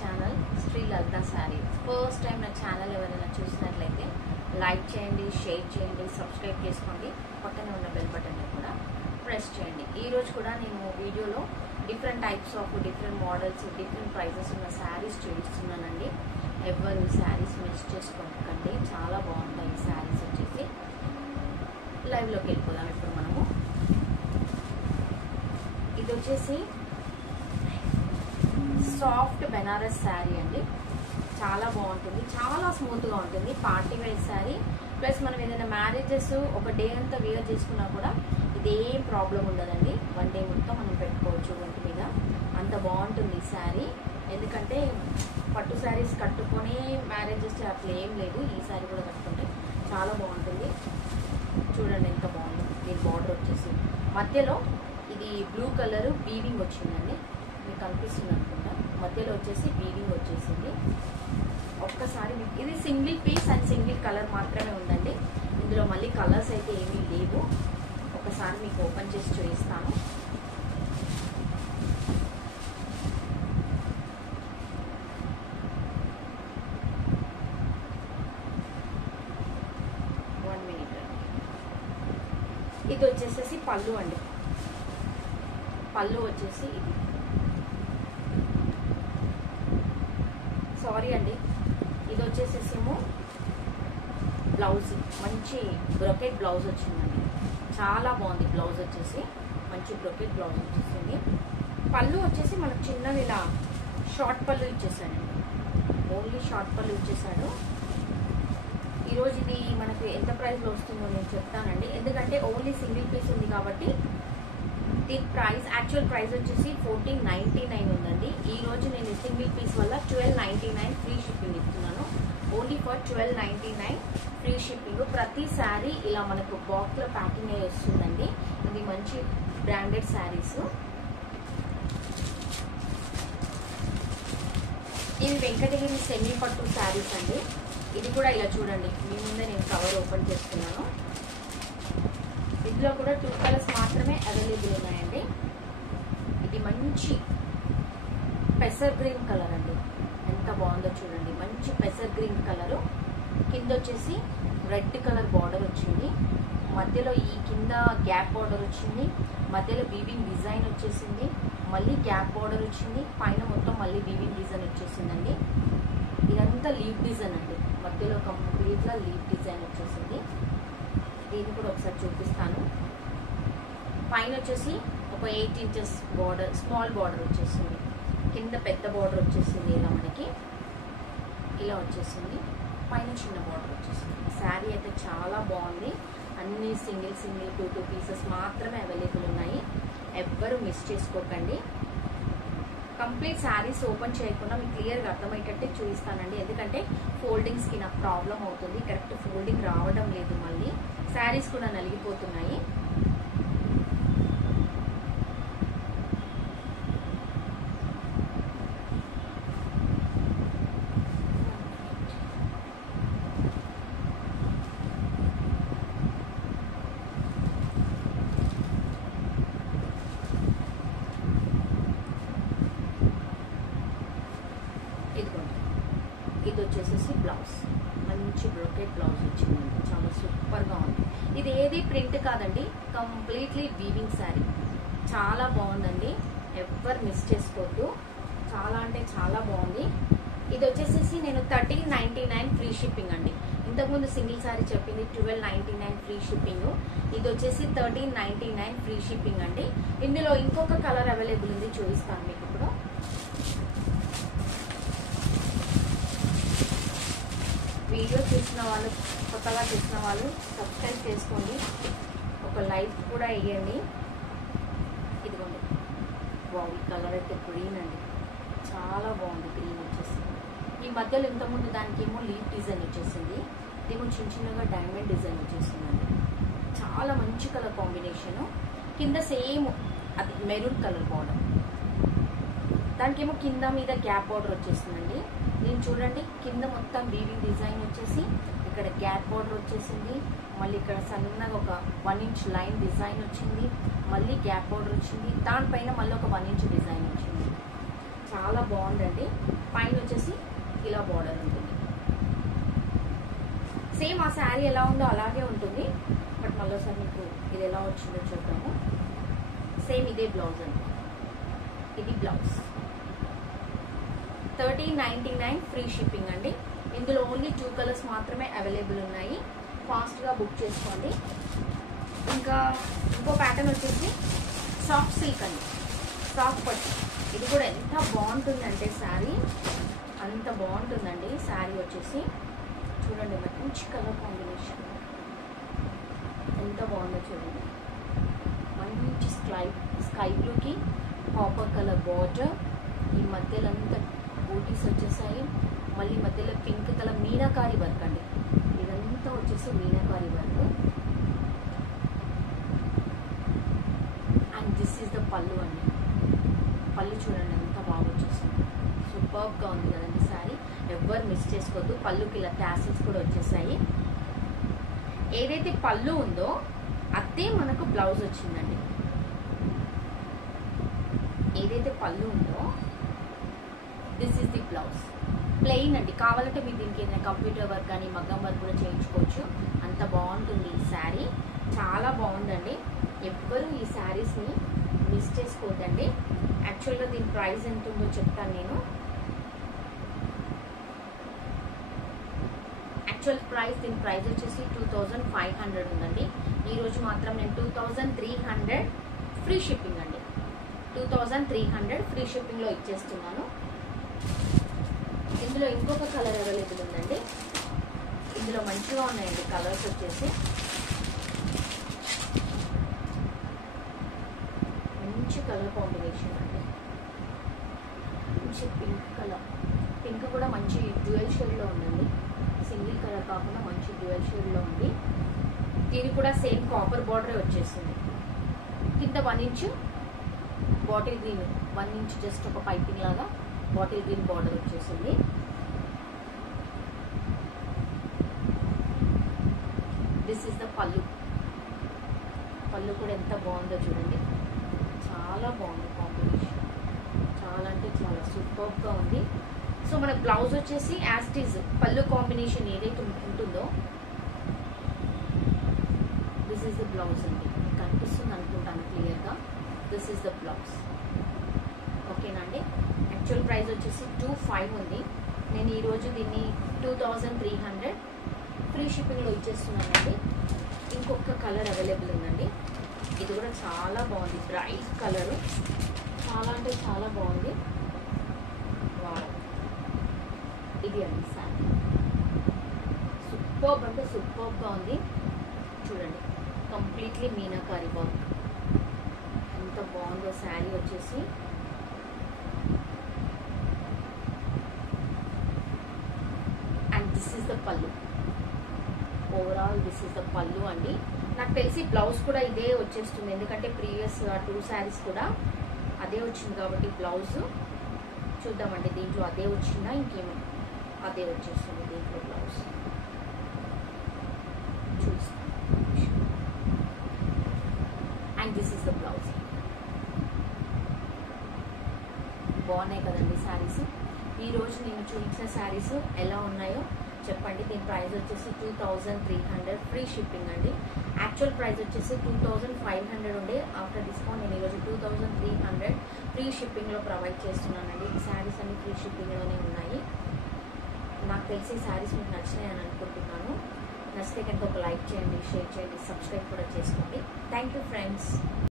Channel Shri లలిత sari. First time నా channel ఎవరైనా చూసినట్లయితే లైక్ చేయండి, షేర్ చేయండి, సబ్స్క్రైబ్ చేసుకోండి. పక్కనే ఉన్న బెల్ బటన్ని కూడా ప్రెస్ చేయండి. ఈరోజు కూడా నేను వీడియోలో different types of different models, different prices ఉన్న శారీస్ చూపిస్తున్నానండి. ఎవరు శారీస్ మిస్ చేసుకోకండి, చాలా బాగుంటాయి ఈ శారీస్ వచ్చేసి. లైవ్లోకి వెళ్ళిపోదాం ఇప్పుడు మనము. ఇది వచ్చేసి సాఫ్ట్ బెనారస్ శారీ అండి. చాలా బాగుంటుంది, చాలా స్మూత్గా ఉంటుంది. పార్టీ వేర్ శారీ ప్లస్ మనం ఏదైనా మ్యారేజెస్ ఒక డే అంతా వేర్ చేసుకున్నా కూడా ఇదేం ప్రాబ్లం ఉండదండి. వన్ డే మొత్తం మనం పెట్టుకోవచ్చు ఒంటి మీద. అంత బాగుంటుంది ఈ శారీ. ఎందుకంటే పట్టు శారీస్ కట్టుకొని మ్యారేజెస్ అట్లా ఏం లేదు. ఈ శారీ కూడా కట్టుకుంటే చాలా బాగుంటుంది. చూడండి ఎంత బాగుంది. దీని బార్డర్ వచ్చేసి మధ్యలో ఇది బ్లూ కలర్ వీవింగ్ వచ్చిందండి. మీకు కనిపిస్తుంది అనుకుంటా. మధ్యలో వచ్చేసి వీవింగ్ వచ్చేసింది. ఒక్కసారి ఇది single piece and single colour మాత్రమే ఉందండి. ఇందులో మళ్ళీ కలర్స్ అయితే ఏమీ లేవు. ఒకసారి మీకు ఓపెన్ చేసి చూపిస్తాను. ఇది వచ్చేసేసి పళ్ళు అండి. పళ్ళు వచ్చేసి ఇది, సారీ అండి, ఇది వచ్చేసేసేమో బ్లౌజ్. మంచి బ్రొకెట్ బ్లౌజ్ వచ్చిందండి. చాలా బాగుంది బ్లౌజ్ వచ్చేసి. మంచి బ్రొకెట్ బ్లౌజ్ వచ్చేసింది. పళ్ళు వచ్చేసి మనకు చిన్నవి ఇలా షార్ట్ పళ్ళు ఇచ్చేసాడండి. ఓన్లీ షార్ట్ పళ్ళు ఇచ్చేసాడు. ఈరోజు ఇది మనకు ఎంత ప్రైస్లో వస్తుందో నేను చెప్తానండి. ఎందుకంటే ఓన్లీ సింగిల్ పీస్ ఉంది కాబట్టి దీని ప్రైస్, యాక్చువల్ ప్రైస్ వచ్చేసి 1499 ఉందండి. ఈరోజు నేను సింగిల్ పీస్ వల్ల 1299 ఫ్రీ షిప్పింగ్ ఇస్తున్నాను. Only for 1299 free shipping. ప్రతి శారీ ఇలా మనకు బాక్స్లో ప్యాకింగ్ అయ్యి వస్తుందండి. ఇది మంచి బ్రాండెడ్ శారీస్. ఇవి వెంకటగిరి సెమీ పట్టు శారీస్ అండి. ఇది కూడా ఇలా చూడండి, మీ ముందే నేను కవర్ ఓపెన్ చేస్తున్నాను. ఇందులో కూడా 2 కలర్స్ మాత్రమే అవైలబుల్ ఉన్నాయండి. ఇది మంచి పెసర్ గ్రీన్ కలర్ అండి. ఎంత బాగుందో చూడండి. మంచి పెసర్ గ్రీన్ కలరు. కింద వచ్చేసి రెడ్ కలర్ బార్డర్ వచ్చింది. మధ్యలో ఈ కింద గ్యాప్ బార్డర్ వచ్చింది. మధ్యలో వీవింగ్ డిజైన్ వచ్చేసింది. మళ్ళీ గ్యాప్ బార్డర్ వచ్చింది. పైన మొత్తం మళ్ళీ వీవింగ్ డిజైన్ వచ్చేసిందండి. ఇదంతా లీవ్ డిజైన్ అండి. మధ్యలో కంప్లీట్గా లీవ్ డిజైన్ వచ్చేసింది. దీన్ని కూడా ఒకసారి చూపిస్తాను. పైన వచ్చేసి ఒక 8 ఇంచెస్ బార్డర్, స్మాల్ బార్డర్ వచ్చేసింది. కింద పెద్ద బార్డర్ వచ్చేసింది. ఇలా మనకి ఇలా వచ్చేసింది. పైన చిన్న బార్డర్ వచ్చేసింది. శారీ అయితే చాలా బాగుంది. అన్ని సింగిల్ 2 పీసెస్ మాత్రమే అవైలబుల్ ఉన్నాయి. ఎవ్వరూ మిస్ చేసుకోకండి. కంప్లీట్ శారీస్ ఓపెన్ చేయకుండా మీకు క్లియర్గా అర్థమయ్యేటట్టే చూపిస్తానండి. ఎందుకంటే ఫోల్డింగ్స్కి నాకు ప్రాబ్లం అవుతుంది. కరెక్ట్ ఫోల్డింగ్ రావడం లేదు. మళ్ళీ శారీస్ కూడా నలిగిపోతున్నాయి. ఇది వచ్చేసేసి బ్లౌజ్. మంచి బ్రోకెట్ బ్లౌజ్ వచ్చిందండి. చాలా సూపర్గా ఉంది. ఇది ఏది ప్రింట్ కాదండి, కంప్లీట్లీ వీవింగ్ శారీ. చాలా బాగుందండి. ఎవ్వరు మిస్ చేసుకోవద్దు. చాలా అంటే చాలా బాగుంది. ఇది వచ్చేసేసి నేను 1399 ఫ్రీ షిప్పింగ్ అండి. ఇంతకుముందు సింగిల్ శారీ చెప్పింది 1299 ఫ్రీ షిప్పింగ్. ఇది వచ్చేసి 1399 ఫ్రీ షిప్పింగ్ అండి. ఇందులో ఇంకొక కలర్ అవైలబుల్ ఉంది, చూపిస్తాను మీకు ఇప్పుడు. వీడియో చూసిన వాళ్ళు, కొత్తగా చూసిన వాళ్ళు సబ్స్క్రైబ్ చేసుకోండి. ఒక లైక్ కూడా వేయండి. ఇదిగోండి, బాగుంది. కలర్ అయితే గ్రీన్ అండి. చాలా బాగుంది. గ్రీన్ వచ్చేసి ఈ మధ్యలో ఇంతకుముందు దానికి ఏమో లీవ్ డిజైన్ వచ్చేసింది. ఇదేమో చిన్న చిన్నగా డైమండ్ డిజైన్ వచ్చేసిందండి. చాలా మంచి కలర్ కాంబినేషను. కింద సేమ్ అది మెరూన్ కలర్ బార్డర్. దానికేమో కింద మీద గ్యాప్ బార్డర్ వచ్చేసిందండి. నేను చూడండి, కింద మొత్తం వీవింగ్ డిజైన్ వచ్చేసి ఇక్కడ గ్యాప్ బార్డర్ వచ్చేసింది. మళ్ళీ ఇక్కడ సన్నగా ఒక 1 ఇంచ్ లైన్ డిజైన్ వచ్చింది. మళ్ళీ గ్యాప్ బార్డర్ వచ్చింది. దానిపైన మళ్ళీ ఒక 1 ఇంచ్ డిజైన్ వచ్చింది. చాలా చాలా బాగుందండి. పైన వచ్చేసి ఇలా బార్డర్ ఉంటుంది. సేమ్ ఆ శారీ ఎలా ఉందో అలాగే ఉంటుంది. బట్ మళ్ళీసారి మీకు ఇది ఎలా వచ్చిందో చూద్దాము. సేమ్ ఇదే బ్లౌజ్ అండి. ఇది బ్లౌజ్ 1399 ఫ్రీ షిప్పింగ్ అండి. ఇందులో ఓన్లీ 2 కలర్స్ మాత్రమే అవైలబుల్ ఉన్నాయి. ఫాస్ట్గా బుక్ చేసుకోండి. ఇంకా ఇంకో ప్యాటర్న్ వచ్చేసి సాఫ్ట్ సిల్క్ అండి, సాఫ్ట్ పట్టు. ఇది కూడా ఎంత బాగుంటుందంటే శారీ అంత బాగుంటుందండి. శారీ వచ్చేసి చూడండి, మంచి కలర్ కాంబినేషన్ ఎంత బాగుందో చూడండి. మంచి స్కై బ్లూకి కాపర్ కలర్ బార్డర్, ఈ మధ్యలో అంతా బూటీస్ వచ్చేసాయి. మళ్ళీ మధ్యలో పింక్ కలర్ మీనాకారి వర్క్ అండి. ఇదంతా వచ్చేసి meenakari work. And this is the పళ్ళు అండి. పళ్ళు చూడండి ఎంత బాగా వచ్చేసింది. సూపర్గా ఉంది కదండి శారీ. ఎవ్వరు మిస్ చేసుకోవద్దు. పళ్ళుకి ఇలా టాసిల్స్ కూడా వచ్చేసాయి. ఏదైతే పళ్ళు ఉందో అదే మనకు బ్లౌజ్ వచ్చిందండి. ఏదైతే పళ్ళు ఉందో this is the blouse. Plain అండి. కావాలంటే మీరు దీనికి ఏదైనా కంప్యూటర్ వర్క్ కానీ మగ్గం వర్క్ కూడా చేయించుకోవచ్చు. అంత బాగుంటుంది ఈ శారీ. చాలా బాగుందండి. ఎవ్వరు ఈ శారీస్ని మిస్ చేసుకోవద్దండి. యాక్చువల్గా దీని ప్రైస్ ఎంత ఉందో చెప్తాను నేను. యాక్చువల్ ప్రైస్ దీని ప్రైస్ వచ్చేసి 2500 ఉందండి. ఈరోజు మాత్రం నేను 2300 ఫ్రీ షిప్పింగ్ అండి. 2300 ఫ్రీ షిప్పింగ్లో ఇచ్చేస్తున్నాను. ఇందులో ఇంకొక కలర్ అవైలబుల్ ఉందండి. ఇందులో మంచిగా ఉన్నాయండి కలర్స్ వచ్చేసి. మంచి కలర్ కాంబినేషన్ అండి. మంచి పింక్ కలర్. పింక్ కూడా మంచి డ్యూయల్ షేడ్లో ఉందండి. సింగిల్ కలర్ కాకుండా మంచి డ్యూయల్ షేడ్లో ఉంది. దీనికి కూడా సేమ్ కాపర్ బార్డరే వచ్చేస్తుంది. కింద 1 inch bottle green, 1 inch just ఒక పైపింగ్ లాగా బాటిల్ గ్రీన్ బార్డర్ వచ్చేసింది. దిస్ ఇస్ ద పళ్ళు. పళ్ళు కూడా ఎంత బాగుందో చూడండి. చాలా బాగుంది కాంబినేషన్. చాలా అంటే చాలా సూపర్గా ఉంది. సో మన బ్లౌజ్ వచ్చేసి యాజ్ ఇట్ ఈజ్ పళ్ళు కాంబినేషన్ ఏదైతే ఉంటుందో దిస్ ఈజ్ ద బ్లౌజ్ అండి. కనిపిస్తుంది అనుకుంటాను క్లియర్గా. This is the blouse. ఓకేనా అండి. యాక్చువల్ ప్రైస్ వచ్చేసి 2500 ఉంది. నేను ఈరోజు దీన్ని 2300 ఫ్రీ షిప్పింగ్లో ఇచ్చేస్తున్నానండి. ఇంకొక కలర్ అవైలబుల్ ఉందండి. ఇది కూడా చాలా బాగుంది. Bright colour. చాలా అంటే చాలా బాగుంది. వావ్, ఇది అండి శారీ. సూపర్బ్ అంటే సూపర్గా ఉంది. చూడండి, కంప్లీట్లీ మీనాకారి వర్క్. ఎంత బాగుందో శారీ వచ్చేసి. అండ్ దిస్ ఈస్ ద పళ్ళు. ఓవరాల్ దిస్ ఈస్ ద పళ్ళు అండి. నాకు తెలిసి బ్లౌజ్ కూడా ఇదే వచ్చేస్తుంది. ఎందుకంటే ప్రీవియస్ 2 శారీస్ కూడా అదే వచ్చింది కాబట్టి బ్లౌజ్ చూద్దామండి. దీంట్లో అదే వచ్చిందా ఇంకేమో అదే వచ్చేస్తుంది దీంట్లో బ్లౌజ్. చూస్తాం. And this is the blouse. బాగున్నాయి కదండి శారీస్. ఈరోజు నేను చూపించిన శారీస్ ఎలా ఉన్నాయో చెప్పండి. దీని ప్రైస్ వచ్చేసి 2300 ఫ్రీ షిప్పింగ్ అండి. యాక్చువల్ ప్రైస్ వచ్చేసి 2500 ఉండే. ఆఫ్టర్ డిస్కౌంట్ నేను ఈరోజు 2300 ఫ్రీ షిప్పింగ్లో ప్రొవైడ్ చేస్తున్నానండి. ఈ శారీస్ అన్ని ఫ్రీ షిప్పింగ్లోనే ఉన్నాయి. నాకు తెలిసి శారీస్ మీకు నచ్చినాయి అని అనుకుంటున్నాను. నచ్చితే కనుక ఒక లైక్ చేయండి, షేర్ చేయండి, సబ్స్క్రైబ్ కూడా చేసుకోండి. Thank you friends.